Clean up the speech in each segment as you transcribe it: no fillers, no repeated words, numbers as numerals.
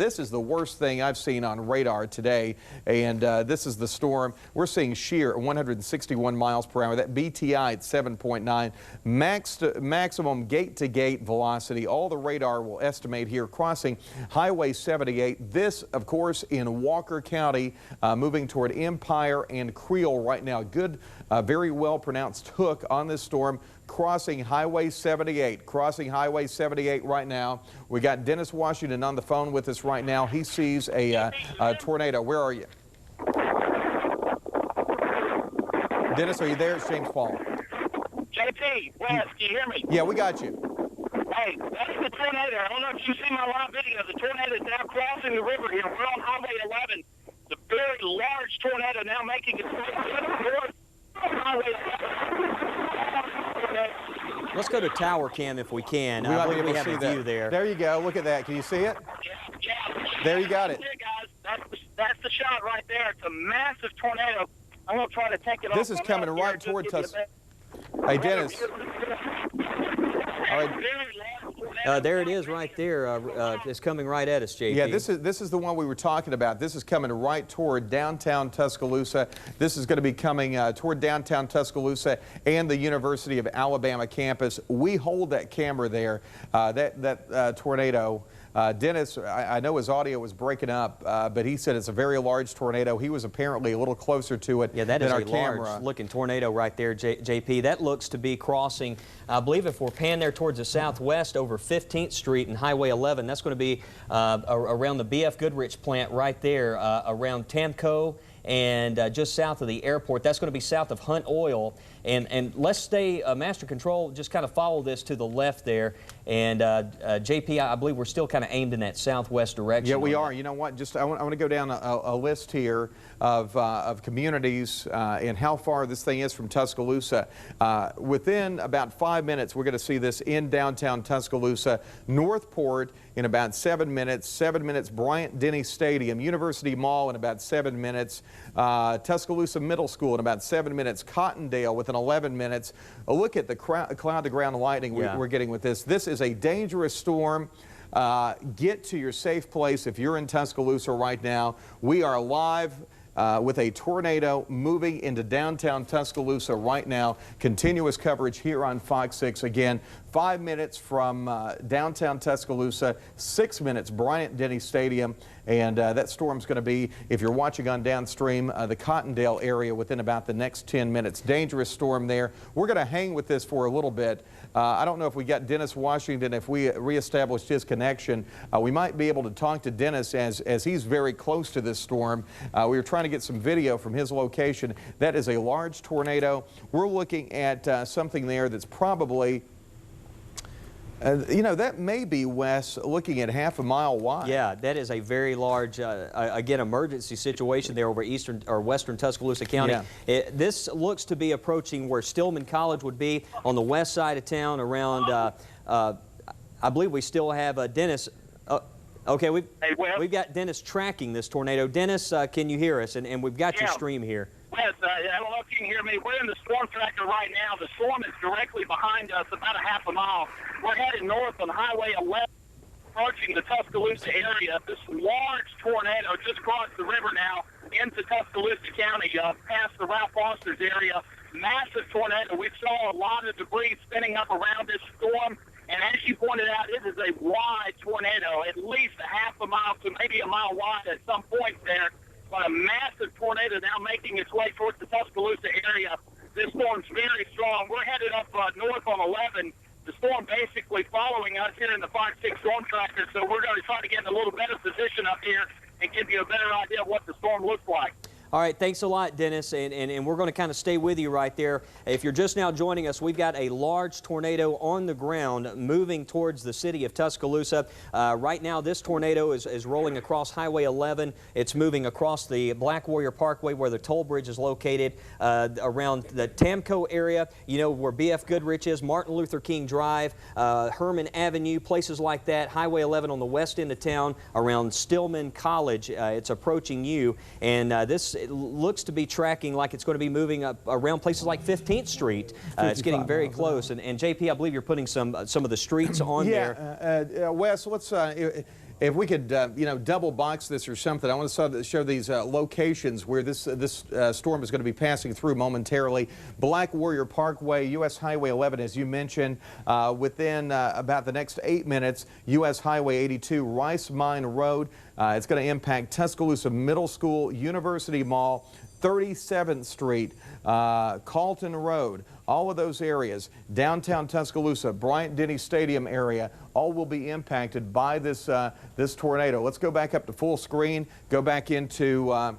this is the worst thing I've seen on radar today, and this is the storm. We're seeing shear at 161 miles per hour. That BTI at 7.9. Maximum gate-to-gate velocity. All the radar will estimate here crossing Highway 78. This, of course, in Walker County, moving toward Empire and Creole right now. Good, very well pronounced hook on this storm. Crossing Highway 78, crossing Highway 78 right now. We got Dennis Washington on the phone with us right now. He sees a tornado. Where are you? Dennis, are you there? It's James Paul. JP, Wes, can you hear me? Yeah, we got you. Hey, that's the tornado. I don't know if you've seen my live video. The tornado is now crossing the river here. We're on Highway 11. The very large tornado now making its way north Highway 11. Let's go to tower cam if we can. I believe we have a view there. There you go. Look at that. Can you see it? Yeah. There you got it. Guys. That's the shot right there. It's a massive tornado. I'm going to try to take it off. This is coming right toward us. Hey, Dennis. All right. There it is right there. It's coming right at us, JP. Yeah, this is the one we were talking about. This is coming right toward downtown Tuscaloosa. This is going to be coming toward downtown Tuscaloosa and the University of Alabama campus. We hold that camera there, that tornado. Dennis, I know his audio was breaking up, but he said it's a very large tornado. He was apparently a little closer to it than our camera. Yeah, that is a large-looking tornado right there, JP. That looks to be crossing, I believe if we're panned there towards the southwest over 15th Street and Highway 11, that's going to be around the BF Goodrich plant right there, around Tamco and just south of the airport. That's going to be south of Hunt Oil. And let's stay, Master Control, just kind of follow this to the left there. And JP, I believe we're still kind of aimed in that southwest direction. Yeah, we are. You know what? Just I want to go down a list here of communities and how far this thing is from Tuscaloosa. Within about 5 minutes, we're going to see this in downtown Tuscaloosa. Northport in about 7 minutes. 7 minutes, Bryant-Denny Stadium. University Mall in about 7 minutes. Tuscaloosa Middle School in about 7 minutes. Cottondale within 11 minutes. A look at the cloud-to-ground lightning we're getting with this. This is a dangerous storm. Get to your safe place if you're in Tuscaloosa right now. We are live with a tornado moving into downtown Tuscaloosa right now. Continuous coverage here on Fox 6. Again, 5 minutes from downtown Tuscaloosa, 6 minutes Bryant-Denny Stadium, and that storm's going to be, if you're watching on downstream, the Cottondale area within about the next 10 minutes. Dangerous storm there. We're going to hang with this for a little bit. I don't know if we got Dennis Washington, if we reestablished his connection. We might be able to talk to Dennis as he's very close to this storm. We were trying to get some video from his location. That is a large tornado. We're looking at something there that's probably, you know, that may be, Wes, looking at half a mile wide. Yeah, that is a very large, again, emergency situation there over eastern or western Tuscaloosa County. Yeah. This looks to be approaching where Stillman College would be on the west side of town around, I believe we still have Dennis. Okay, we've got Dennis tracking this tornado. Dennis, can you hear us? And we've got your stream here. Yes, I don't know if you can hear me. We're in the storm tracker right now. The storm is directly behind us, about a half a mile. We're headed north on Highway 11, approaching the Tuscaloosa area. This large tornado just crossed the river now into Tuscaloosa County, past the Ralph Foster's area. Massive tornado. We saw a lot of debris spinning up around this storm. And as you pointed out, it is a wide tornado, at least a half a mile to maybe a mile wide at some point there. But a massive tornado now making its way towards the Tuscaloosa area. This storm's very strong. We're headed up north on 11. The storm basically following us here in the Fox 6 storm tracker. So we're going to try to get in a little better position up here and give you a better idea of what the storm looks like. All right, thanks a lot, Dennis, and we're going to kind of stay with you right there. If you're just now joining us, we've got a large tornado on the ground moving towards the city of Tuscaloosa. Right now, this tornado is rolling across Highway 11. It's moving across the Black Warrior Parkway where the toll bridge is located, around the Tamco area, you know, where BF Goodrich is, Martin Luther King Drive, Herman Avenue, places like that. Highway 11 on the west end of town around Stillman College. It's approaching you, and this it looks to be tracking like it's going to be moving up around places like 15th Street. It's getting very close. And JP, I believe you're putting some of the streets on there. Wes, let's If we could, you know, double box this or something, I want to show these locations where this storm is going to be passing through momentarily. Black Warrior Parkway, U.S. Highway 11, as you mentioned. Within about the next 8 minutes, U.S. Highway 82, Rice Mine Road. It's going to impact Tuscaloosa Middle School, University Mall, 37th Street, Carlton Road, all of those areas, downtown Tuscaloosa, Bryant-Denny Stadium area, all will be impacted by this this tornado. Let's go back up to full screen, go back into,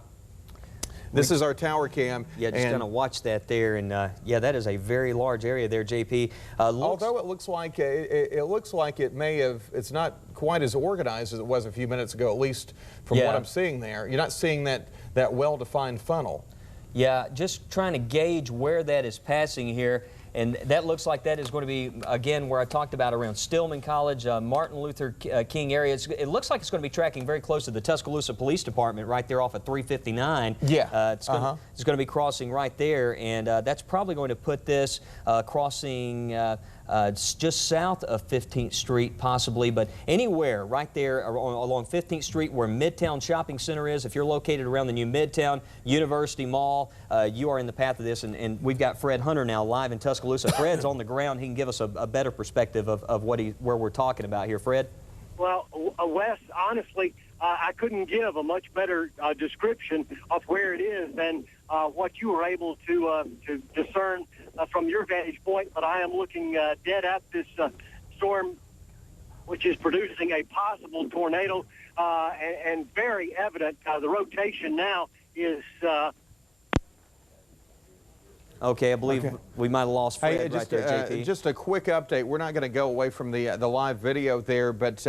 this is our tower cam. Yeah, just kind of watch that there, and yeah, that is a very large area there, JP. Although it looks like it may have, it's not quite as organized as it was a few minutes ago, at least from what I'm seeing there. You're not seeing that well-defined funnel. Yeah, just trying to gauge where that is passing here. And that looks like that is going to be, again, where I talked about around Stillman College, Martin Luther King area. It looks like it's going to be tracking very close to the Tuscaloosa Police Department right there off of 359. Yeah. It's going to be crossing right there, and that's probably going to put this crossing just south of 15th Street possibly, but anywhere right there along 15th Street where Midtown Shopping Center is. If you're located around the new Midtown University Mall, you are in the path of this, and we've got Fred Hunter now live in Tuscaloosa. Fred's on the ground. He can give us a better perspective of where we're talking about here. Fred? Well, Wes, honestly, I couldn't give a much better description of where it is than what you were able to discern from your vantage point. But I am looking dead at this storm, which is producing a possible tornado, and very evident. The rotation now is... Okay, I believe we might have lost Fred right there, JP. Just a quick update. We're not going to go away from the live video there, but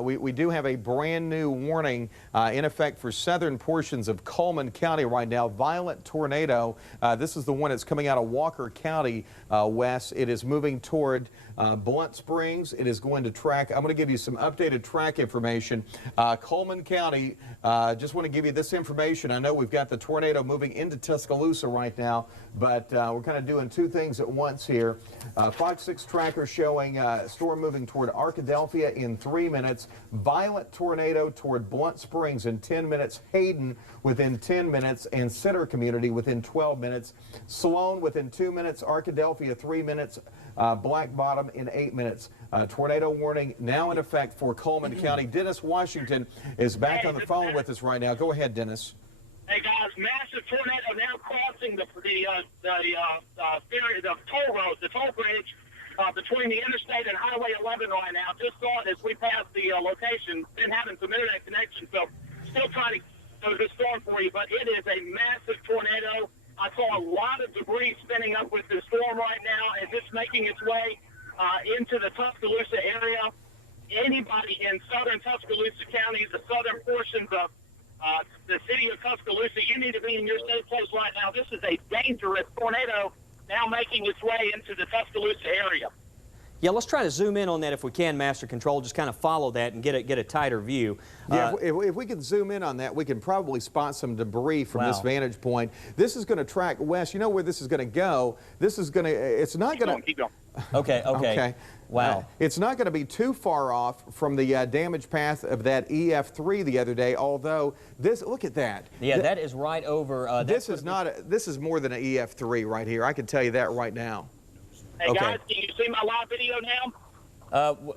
we do have a brand new warning in effect for southern portions of Cullman County right now. Violent tornado. This is the one that's coming out of Walker County, Wes. It is moving toward Blount Springs. It is going to track. I'm going to give you some updated track information. Cullman County, just want to give you this information. I know we've got the tornado moving into Tuscaloosa right now, but we're kind of doing two things at once here. FOX6 tracker showing storm moving toward Arkadelphia in 3 minutes. Violent tornado toward Blount Springs in 10 minutes. Hayden within 10 minutes, and Center Community within 12 minutes. Sloan within 2 minutes. Arkadelphia 3 minutes. Black Bottom in 8 minutes. Tornado warning now in effect for Cullman County. Dennis Washington is back on the phone with us right now. Go ahead, Dennis. Hey guys, massive tornado now crossing the toll road, the toll bridge between the interstate and Highway 11 right now. Just saw it as we passed the location. Been having some internet connection, so still trying to go this storm for you. But it is a massive tornado. I saw a lot of debris spinning up with the storm right now, and it's making its way into the Tuscaloosa area. Anybody in southern Tuscaloosa County, the southern portions of the city of Tuscaloosa, you need to be in your safe place right now. This is a dangerous tornado now making its way into the Tuscaloosa area. Yeah, let's try to zoom in on that if we can, Master Control. Just kind of follow that and get a tighter view. Yeah, if we can zoom in on that, we can probably spot some debris from this vantage point. This is going to track west. You know where this is going to go. This is going to, it's not going to... Keep going. Okay. Wow. It's not going to be too far off from the damage path of that EF3 the other day, although this, look at that. Yeah, that is right over... this is more than an EF3 right here. I can tell you that right now. Hey guys, can you see my live video now?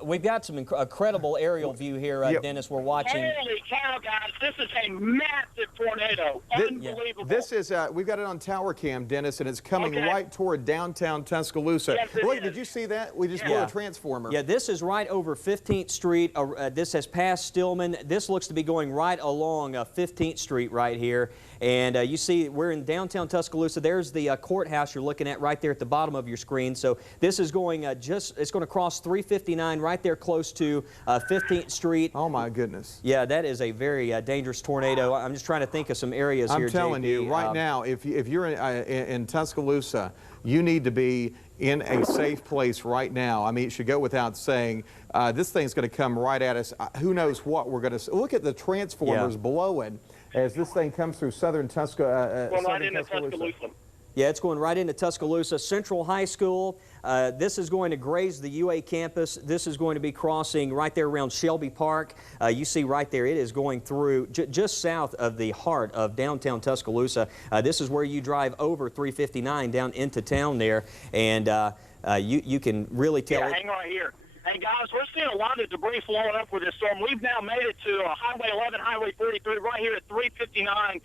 We've got some incredible aerial view here, Dennis. We're watching. Holy cow, guys! This is a massive tornado. Unbelievable. This is we've got it on tower cam, Dennis, and it's coming right toward downtown Tuscaloosa. Yes, Look, did you see that? We just blew a transformer. Yeah, this is right over 15th Street. This has passed Stillman. This looks to be going right along 15th Street right here. And you see, we're in downtown Tuscaloosa. There's the courthouse you're looking at right there at the bottom of your screen. So this is going it's going to cross 359 right there close to 15th Street. Oh, my goodness. Yeah, that is a very dangerous tornado. I'm just trying to think of some areas here, I'm telling JP. you, right now, if you're in Tuscaloosa, you need to be in a safe place right now. I mean, it should go without saying. This thing's going to come right at us. Who knows what we're going to... Look at the transformers blowing as this thing comes through southern Tuscaloosa. Well, not into Tuscaloosa. Yeah, it's going right into Tuscaloosa Central High School. This is going to graze the UA campus. This is going to be crossing right there around Shelby Park. You see right there, it is going through just south of the heart of downtown Tuscaloosa. This is where you drive over 359 down into town there, and you can really tell. Yeah, hang right here. Hey, guys, we're seeing a lot of debris flowing up with this storm. We've now made it to Highway 11, Highway 43, right here at 359.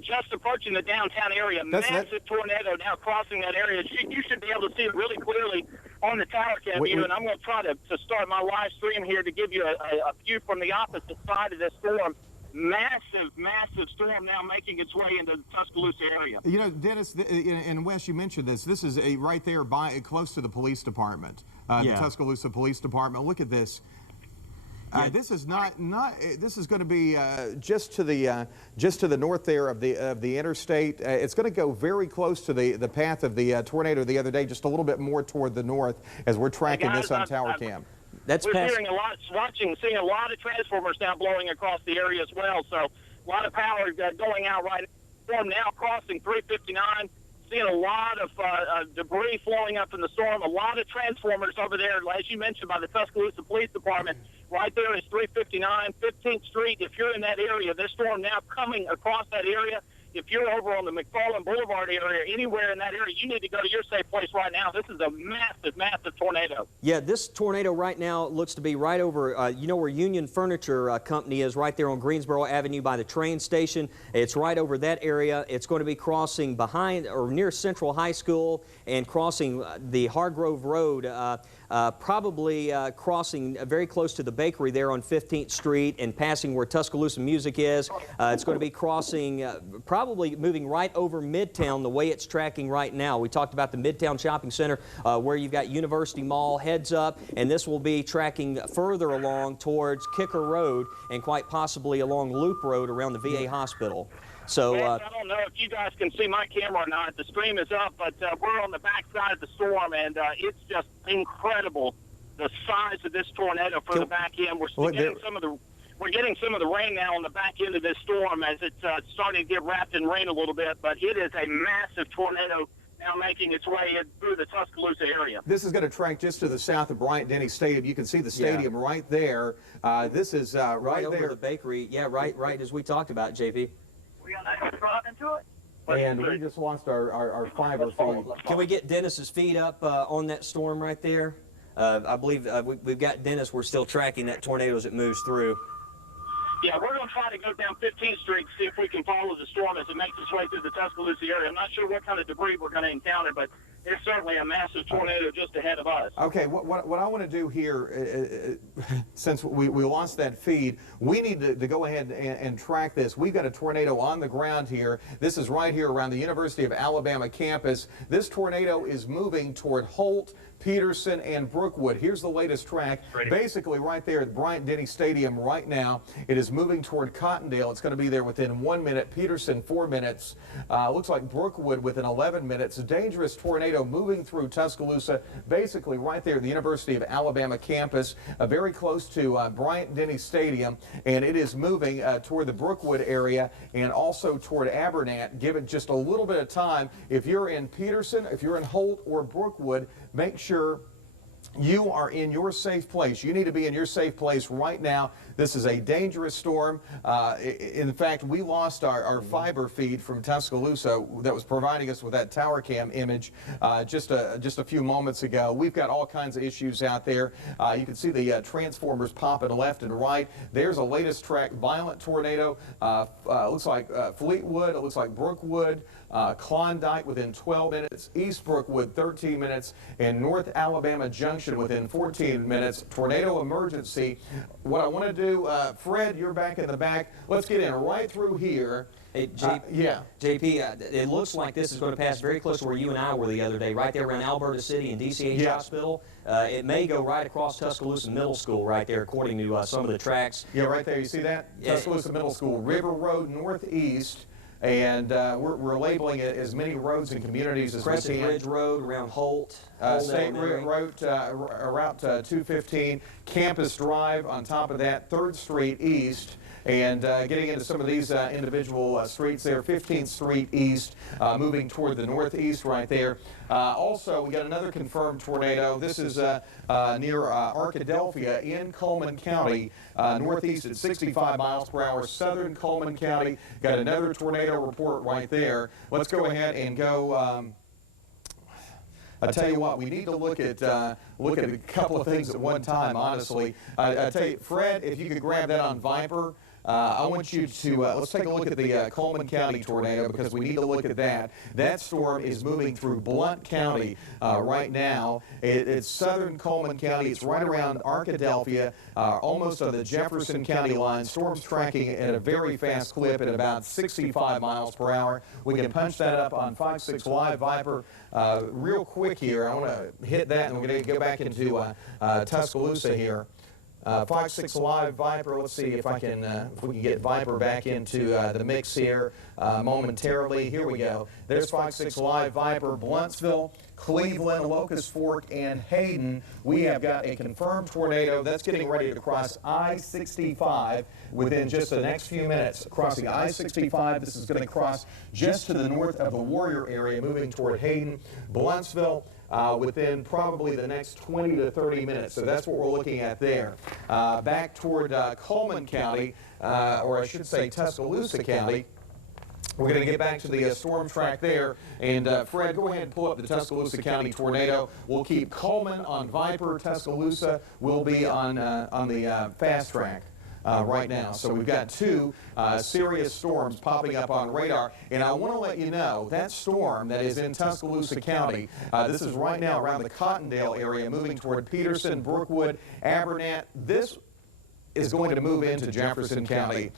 Just approaching the downtown area. Massive tornado now crossing that area. You should be able to see it really clearly on the tower cam view, and I'm going to try to start my live stream here to give you a view from the opposite side of this storm. Massive, massive storm now making its way into the Tuscaloosa area. You know, Dennis and Wes, you mentioned this. This is right there close to the police department, the Tuscaloosa Police Department. Look at this. This is this is going to be just to the north there of the interstate. It's going to go very close to the path of the tornado the other day, just a little bit more toward the north as we're tracking this on tower cam. We're hearing a lot, seeing a lot of transformers now blowing across the area as well. So a lot of power going out right now. Storm now crossing 359. Seeing a lot of debris flowing up in the storm. A lot of transformers over there, as you mentioned, by the Tuscaloosa Police Department. Right there is 359, 15th Street. If you're in that area, this storm now coming across that area. If you're over on the McFarland Boulevard area, anywhere in that area, you need to go to your safe place right now. This is a massive, massive tornado. Yeah, this tornado right now looks to be right over, you know where Union Furniture Company is, right there on Greensboro Avenue by the train station. It's right over that area. It's going to be crossing behind or near Central High School and crossing the Hargrove Road, probably crossing very close to the bakery there on 15th Street and passing where Tuscaloosa Music is. It's going to be crossing, probably moving right over Midtown the way it's tracking right now. We talked about the Midtown Shopping Center where you've got University Mall heads up, and this will be tracking further along towards Kicker Road and quite possibly along Loop Road around the VA Hospital. So I don't know if you guys can see my camera or not. The stream is up, but we're on the back side of the storm, and it's just incredible the size of this tornado for the back end. We're getting some of the rain now on the back end of this storm as it's starting to get wrapped in rain a little bit, but it is a massive tornado now making its way in through the Tuscaloosa area. This is going to track just to the south of Bryant-Denny Stadium. You can see the stadium right there. This is right over there. The bakery. Yeah, right as we talked about, JP. We got that drop into it? And we just lost our fiber feed. Can we get Dennis's feed up on that storm right there? I believe we've got Dennis. We're still tracking that tornado as it moves through. Yeah, we're going to try to go down 15th Street to see if we can follow the storm as it makes its way through the Tuscaloosa area. I'm not sure what kind of debris we're going to encounter, but there's certainly a massive tornado just ahead of us. Okay, what I want to do here, since we lost that feed, we need to go ahead and track this. We've got a tornado on the ground here. This is right here around the University of Alabama campus. This tornado is moving toward Holt, Peterson, and Brookwood. Here's the latest track. Basically right there at Bryant-Denny Stadium right now. It is moving toward Cottondale. It's going to be there within 1 minute. Peterson, 4 minutes. Looks like Brookwood within 11 minutes. A dangerous tornado moving through Tuscaloosa, basically right there at the University of Alabama campus, very close to Bryant-Denny Stadium, and it is moving toward the Brookwood area and also toward Abernat. Give it just a little bit of time. If you're in Peterson, if you're in Holt or Brookwood, make sure you are in your safe place. You need to be in your safe place right now. This is a dangerous storm. In fact, we lost our fiber feed from Tuscaloosa that was providing us with that tower cam image just a few moments ago. We've got all kinds of issues out there. You can see the transformers popping left and right. There's a latest track, violent tornado. Looks like Fleetwood. It looks like Brookwood. Klondike within 12 minutes, East Brookwood 13 minutes, and North Alabama Junction within 14 minutes. Tornado emergency. What I want to do, Fred, you're back in the back. Let's get in right through here. Hey, JP, it looks like this is going to pass very close to where you and I were the other day, right there around Alberta City and DCH Hospital. It may go right across Tuscaloosa Middle School right there, according to some of the tracks. Yeah, right there. You see that? Yeah. Tuscaloosa Middle School, River Road Northeast. And we're labeling it as many roads and communities as Crescent we can. Ridge Road around Holt. State Route 215, Campus Drive on top of that, 3rd Street East. And getting into some of these individual streets there, 15th Street East, moving toward the northeast right there. Also, we got another confirmed tornado. This is near Arkadelphia in Cullman County, northeast at 65 miles per hour, southern Cullman County. Got another tornado report right there. Let's go ahead and go. I tell you what, we need to look at a couple of things at one time, honestly. I tell you, Fred, if you could grab that on Viper, I want you to, let's take a look at the Cullman County tornado, because we need to look at that. That storm is moving through Blount County right now. It's southern Cullman County. It's right around Arkadelphia, almost on the Jefferson County line. Storm's tracking at a very fast clip at about 65 miles per hour. We can punch that up on FOX6 Live Viper real quick here. I want to hit that, and we're going to go back into Tuscaloosa here. FOX6 Live Viper. Let's see if I can, if we can get Viper back into the mix here momentarily. Here we go. There's FOX6 Live Viper. Blountsville, Cleveland, Locust Fork, and Hayden. We have got a confirmed tornado that's getting ready to cross I-65 within just the next few minutes. Crossing I-65, this is going to cross just to the north of the Warrior area, moving toward Hayden, Blountsville. Within probably the next 20 to 30 minutes. So that's what we're looking at there. Back toward Cullman County, or I should say Tuscaloosa County. We're going to get back to the storm track there. And Fred, go ahead and pull up the Tuscaloosa County tornado. We'll keep Cullman on Viper. Tuscaloosa will be on the fast track. Right now. So we've got two serious storms popping up on radar. And I want to let you know that storm that is in Tuscaloosa County, this is right now around the Cottondale area, moving toward Peterson, Brookwood, Abernat. This is going to move into Jefferson County.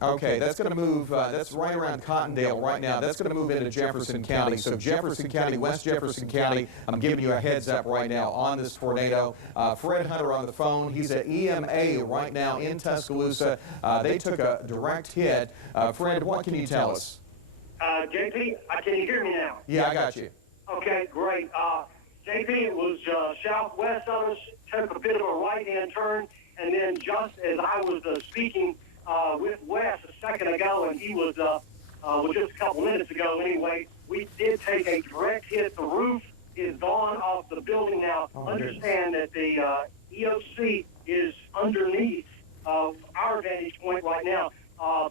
Okay, that's going to move, that's right around Cottondale right now. That's going to move into Jefferson County. So Jefferson County, West Jefferson County, I'm giving you a heads up right now on this tornado. Fred Hunter on the phone. He's at EMA right now in Tuscaloosa. They took a direct hit. Fred, what can you tell us? JP, can you hear me now? Yeah, I got you. Okay, great. JP, it was southwest of us, took a bit of a right-hand turn, and then just as I was speaking with Wes a second ago, and he was just a couple minutes ago anyway, we did take a direct hit. The roof is gone off the building now. Understand that the EOC is underneath our vantage point right now.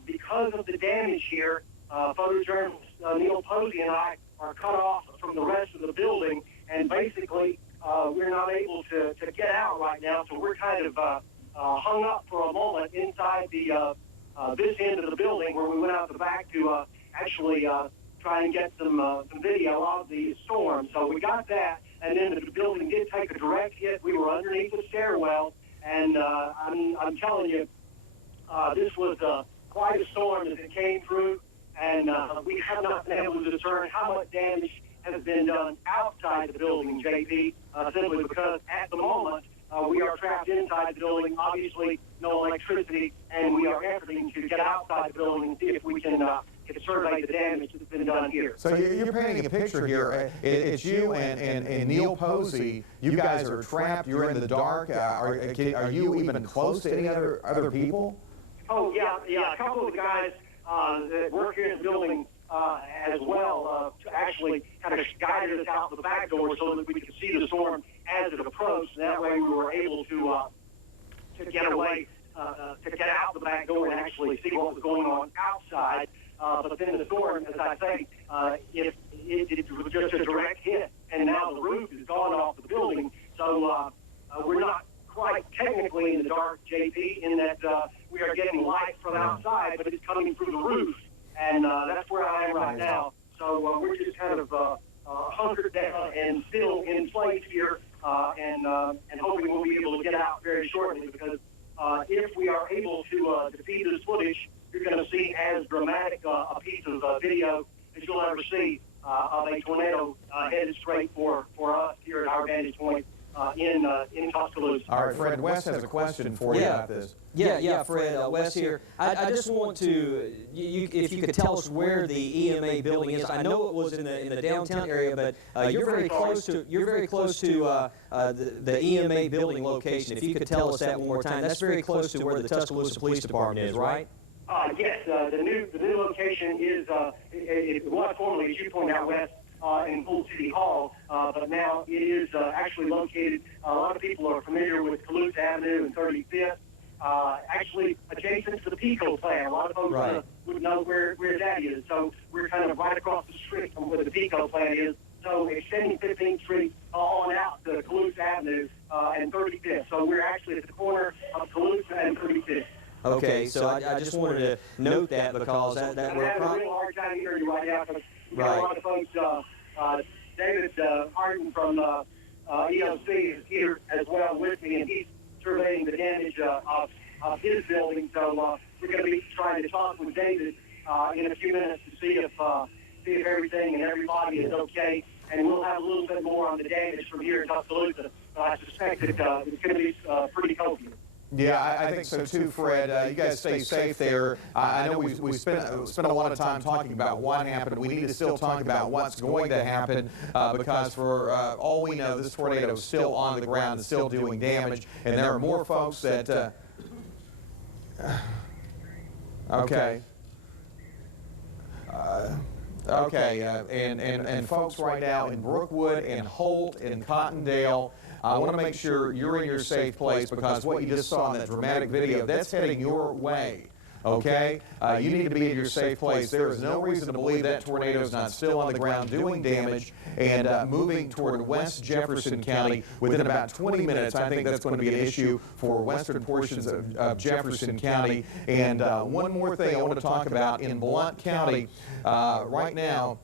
Because of the damage here, photojournalist Neil Posey and I are cut off from the rest of the building, and basically we're not able to get out right now, so we're kind of hung up for a moment inside the this end of the building, where we went out the back to actually try and get some video of the storm. So we got that, and then the building did take a direct hit. We were underneath the stairwell, and I'm telling you, this was quite a storm as it came through, and we have not been able to discern how much damage has been done outside the building, JP, simply because at the moment, we are trapped inside the building, obviously no electricity, and we are efforting to get outside the building and see if we can survey the damage that's been done here. So you're painting a picture here. It's you and Neil Posey. You guys are trapped. You're in the dark. Are you even close to any other people? Oh, yeah. A couple of the guys that work here in the building as well actually kind of guided us out the back door so that we could see the storm as it approached. That way we were able to get away, to get out the back door and actually see what was going on outside. But then the storm, as I say, it was just a direct hit, and now the roof is gone off the building. So we're not quite technically in the dark, JP, in that we are getting light from outside, but it's coming through the roof. And that's where I am right now. So we're just kind of hunkered down and still in place here, and hoping we'll be able to get out very shortly, because if we are able to see this footage, you're going to see as dramatic a piece of video as you'll ever see of a tornado headed straight for us here at our vantage point in Tuscaloosa. All right, Fred, Wes has a question for you about this. Yeah, Fred, Wes here. I just want to, if you could tell us where the EMA building is. I know it was in the downtown area, but you're very close to the EMA building location. If you could tell us that one more time, that's very close to where the Tuscaloosa Police Department is, right? Yes, the new location is it was formerly, as you pointed out, West, in Holt City Hall, but now it is actually located. A lot of people are familiar with Calusa Avenue and 35th. Actually adjacent to the Pico plant. A lot of folks would know where that is. So we're kind of right across the street from where the Pico plant is. So extending 15th Street on out to Calusa Avenue and 35th. So we're actually at the corner of Calusa and 35th. Okay, so I just wanted to note that because that we're I have a real hard time hearing you right now because a lot of folks, David Harden from EOC is here as well with me, and he's surveying the damage of his building. So we're going to be trying to talk with David in a few minutes to see if everything and everybody is okay. And we'll have a little bit more on the damage from here in Tuscaloosa. I suspect that it's going to be pretty copious. Yeah, I think so too, Fred. You guys stay safe there. I know we spent a lot of time talking about what happened. We need to still talk about what's going to happen because for all we know, this tornado is still on the ground and still doing damage. And there are more folks that... okay. And folks right now in Brookwood and Holt and Cottondale, I want to make sure you're in your safe place because what you just saw in that dramatic video, that's heading your way, okay? You need to be in your safe place. There is no reason to believe that tornado is not still on the ground doing damage and moving toward West Jefferson County within about 20 minutes. I think that's going to be an issue for western portions of Jefferson County. And one more thing I want to talk about in Blount County right now,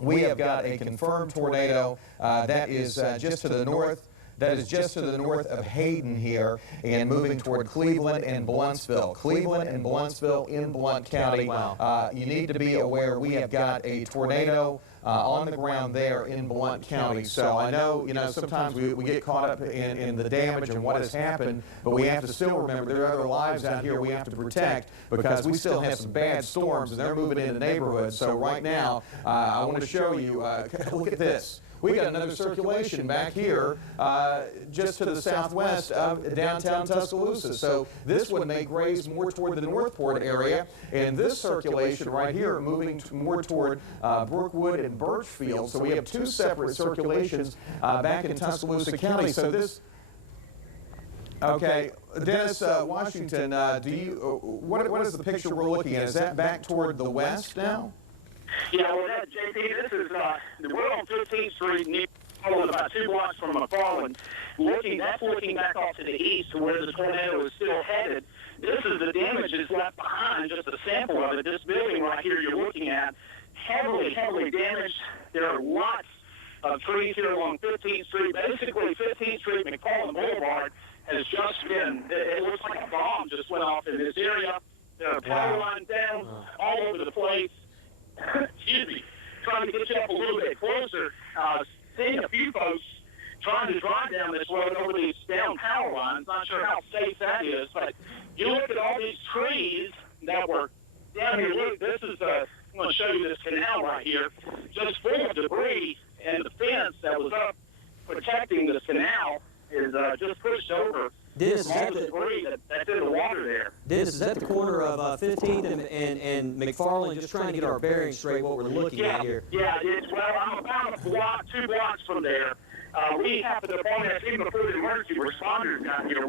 we have got a confirmed tornado that is just to the north. That is just to the north of Hayden here and moving toward Cleveland and Blountsville. Cleveland and Blountsville in Blount County. Wow. You need to be aware we have got a tornado on the ground there in Blount County. So I know, sometimes we get caught up in the damage and what has happened, but we have to still remember there are other lives out here we have to protect because we still have some bad storms and they're moving into neighborhoods. So right now, I want to show you, look at this. We got another circulation back here just to the southwest of downtown Tuscaloosa. So this would make graze more toward the Northport area. And this circulation right here moving more toward Brookwood and Birchfield. So we have two separate circulations back in Tuscaloosa County. So this... Okay, Dennis Washington, what is the picture we're looking at? Is that back toward the west now? Yeah, well, JP, this is, we're on 15th Street, about 2 blocks from McFarland. That's looking back off to the east to where the tornado is still headed. This is the damage that's left behind, just a sample of it. This building right here you're looking at, heavily damaged. There are lots of trees here along 15th Street. Basically, 15th Street, McFarland Boulevard has just been, it looks like a bomb just went off in this area. There are power lines down all over the place. Excuse me, trying to get you up a little bit closer, seeing a few folks trying to drive down this road over these down power lines. Not sure how safe that is, but you look at all these trees that were down here. Look, this is, I'm going to show you this canal right here, just full of debris, and the fence that was up protecting this canal is just pushed over. Dennis, all the debris that's in the water there. Dennis, is that the corner of 15th and McFarland? Just trying to get our bearings straight what we're looking at here. Yeah, well, I'm about 2 blocks from there. We happen to point out, even before the emergency responders got here,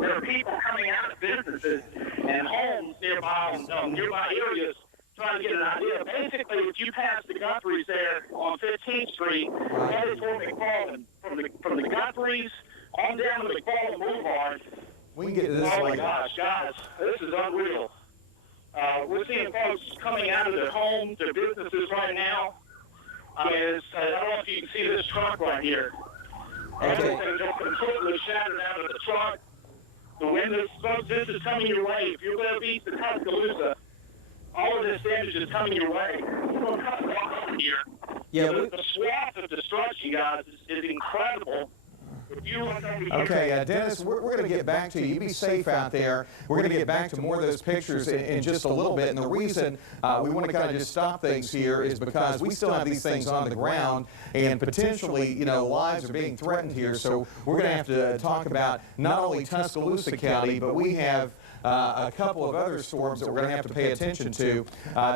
there are people coming out of businesses and homes nearby areas trying to get an idea. Basically, if you pass the Guthrie's there on 15th Street, headed toward McFarland, from the Guthrie's on down to McFarland Boulevard. We can get to this Oh, my later. gosh, guys, this is unreal. We're seeing folks coming out of their homes, their businesses right now. I don't know if you can see this truck right here. Everything just completely shattered out of the truck. The windows, folks, this is coming your way. If you're going to be to Tuscaloosa, all of this damage is coming your way. Yeah, the swath of destruction, guys, is incredible. Okay, Dennis, we're going to get back to you. You be safe out there. We're going to get back to more of those pictures in just a little bit. And the reason we want to kind of just stop things here is because we still have these things on the ground, and potentially, you know, lives are being threatened here. So we're going to have to talk about not only Tuscaloosa County, but we have a couple of other storms that we're going to have to pay attention to.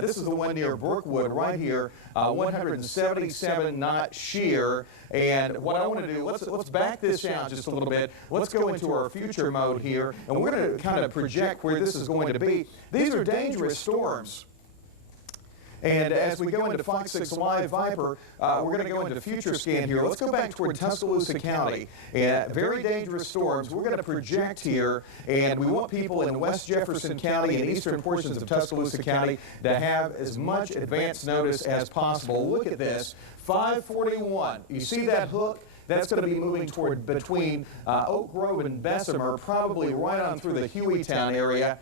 This is the one near Brookwood right here, 177 knot shear. And what I want to do, let's back this out just a little bit. Let's go into our future mode here, and we're going to kind of project where this is going to be. These are dangerous storms. And as we go into FOX6 Live Viper, we're going to go into future scan here. Let's go back toward Tuscaloosa County. Very dangerous storms. We're going to project here, and we want people in West Jefferson County and eastern portions of Tuscaloosa County to have as much advance notice as possible. Look at this, 541. You see that hook? That's going to be moving toward between Oak Grove and Bessemer, probably right on through the Hueytown area.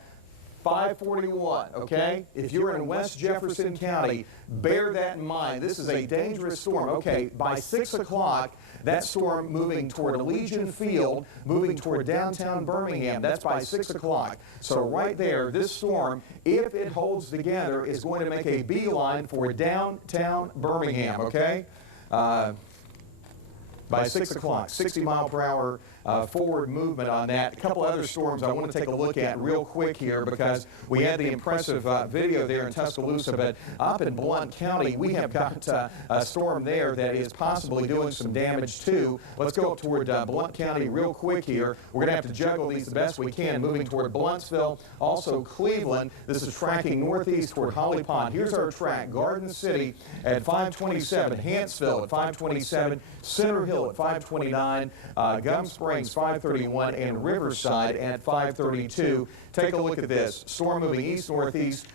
541, okay? If you're in West Jefferson County, bear that in mind. This is a dangerous storm. Okay, by 6 o'clock, that storm moving toward Legion Field, moving toward downtown Birmingham. That's by 6 o'clock. So right there, this storm, if it holds together, is going to make a beeline for downtown Birmingham, okay? By 6 o'clock, 60 mile per hour forward movement on that. A couple other storms I want to take a look at real quick here, because we had the impressive video there in Tuscaloosa, but up in Blount County, we have got a storm there that is possibly doing some damage too. Let's go up toward Blount County real quick here. We're going to have to juggle these the best we can, moving toward Blountsville, also Cleveland. This is tracking northeast toward Holly Pond. Here's our track: Garden City at 527, Hanceville at 527, Center Hill at 529, Gum Springs 531, and Riverside at 532. Take a look at this. Storm moving east-northeast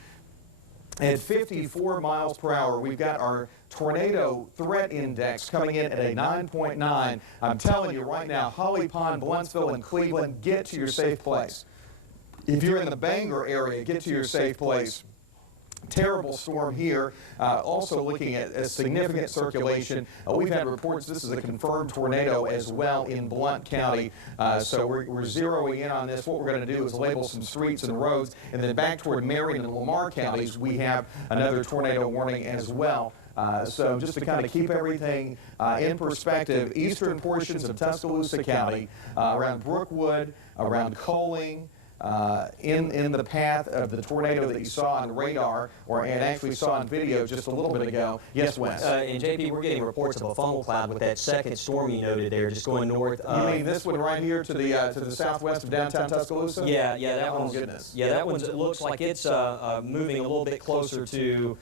at 54 miles per hour. We've got our tornado threat index coming in at a 9.9. I'm telling you right now, Holly Pond, Blountsville, and Cleveland, get to your safe place. If you're in the Bangor area, get to your safe place. Terrible storm here. Also looking at a significant circulation. We've had reports this is a confirmed tornado as well in Blount County. So we're zeroing in on this. What we're going to do is label some streets and roads, and then back toward Marion and Lamar counties, we have another tornado warning as well. So just to kind of keep everything in perspective, eastern portions of Tuscaloosa County, around Brookwood, around Coaling, in the path of the tornado that you saw on radar, and actually saw on video just a little bit ago. Yes, Wes? And JP, we're getting reports of a funnel cloud with that second storm you noted there, just going north. You mean this one right here to the southwest of downtown Tuscaloosa? Yeah, that one's. Goodness. Yeah, that one's. It looks like it's moving a little bit closer to.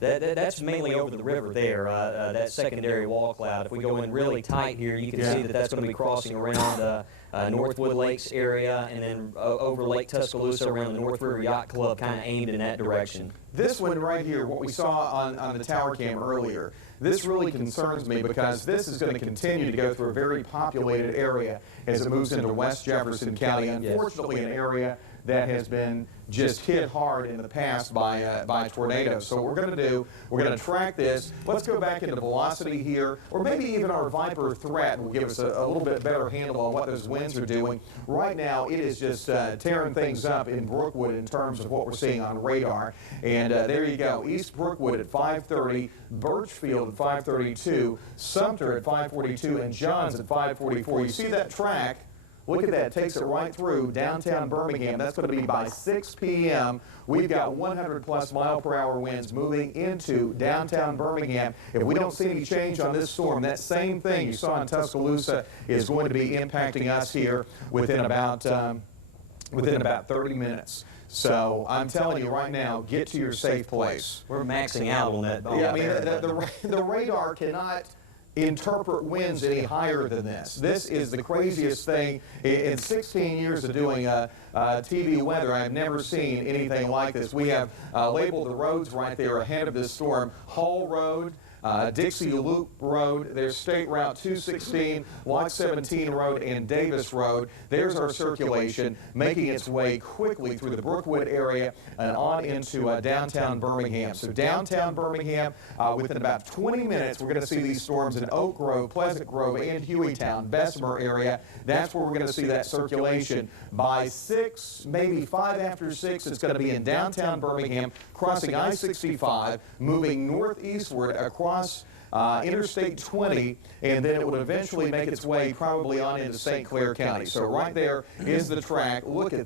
That's mainly over the river there, that secondary wall cloud. If we go in really tight here, you can see that that's going to be crossing around Northwood Lakes area, and then over Lake Tuscaloosa around the North River Yacht Club, kind of aimed in that direction. This one right here, what we saw on the tower cam earlier, this really concerns me, because this is going to continue to go through a very populated area as it moves into West Jefferson County. Unfortunately, an area that has been just hit hard in the past by tornadoes. So what we're going to do, we're going to track this. Let's go back into velocity here, or maybe even our Viper threat will give us a little bit better handle on what those winds are doing. Right now, it is just tearing things up in Brookwood in terms of what we're seeing on radar. And there you go, East Brookwood at 530, Birchfield at 532, Sumter at 542, and Johns at 544. You see that track? Look at that, takes it right through downtown Birmingham. That's going to be by 6 p.m. We've got 100+ mile per hour winds moving into downtown Birmingham. If we don't see any change on this storm, that same thing you saw in Tuscaloosa is going to be impacting us here within about 30 minutes. So I'm telling you right now, get to your safe place. We're maxing out on that. Yeah, I mean, the radar cannot interpret winds any higher than this. This is the craziest thing. In 16 years of doing TV weather, I've never seen anything like this. We have labeled the roads right there ahead of this storm. Hall Road, Dixie Loop Road, there's State Route 216, Lock 17 Road, and Davis Road. There's our circulation making its way quickly through the Brookwood area and on into downtown Birmingham. So downtown Birmingham, within about 20 minutes, we're going to see these storms in Oak Grove, Pleasant Grove, and Hueytown, Bessemer area. That's where we're going to see that circulation. By 6, maybe 5 after 6, it's going to be in downtown Birmingham, crossing I-65, moving northeastward across Interstate 20, and then it would eventually make its way probably on into St. Clair County. So right there is the track. Look at